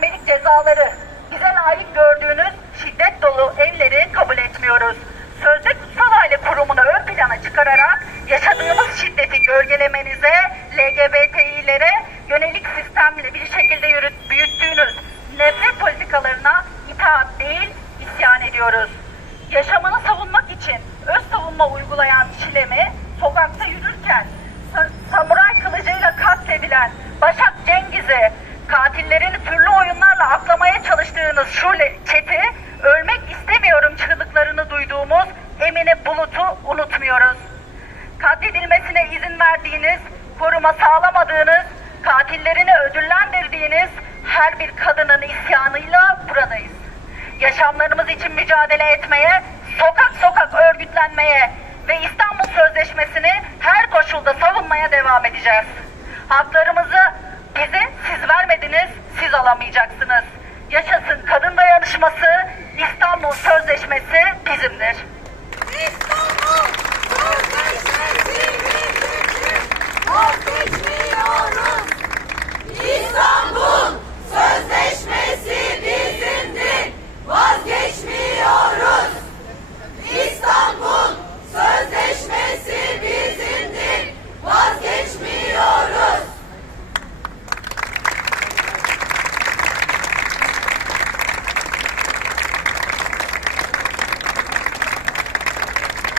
öğretmenlik cezaları, bize layık gördüğünüz şiddet dolu elleri kabul etmiyoruz. Sözde kutsal aile kurumunu ön plana çıkararak yaşadığımız şiddeti gölgelemenize, LGBTİ'lere yönelik sistemle bir şekilde yürüt, büyüttüğünüz nefret politikalarına itaat değil, isyan ediyoruz. Yaşamını savunmak için öz savunma uygulayan Şilem'i sokakta yürürken samuray kılıcıyla katledilen Başak Cengiz'i katillerini türlü oyunlarla aklamaya çalıştığınız şu çeti ölmek istemiyorum çığlıklarını duyduğumuz Emine Bulut'u unutmuyoruz. Katledilmesine izin verdiğiniz, koruma sağlamadığınız, katillerini ödüllendirdiğiniz her bir kadının isyanıyla buradayız. Yaşamlarımız için mücadele etmeye, sokak sokak örgütlenmeye ve İstanbul Sözleşmesi'ni her koşulda savunmaya devam edeceğiz. Haklarımızı bize siz vermediniz, siz alamayacaksınız. Yaşasın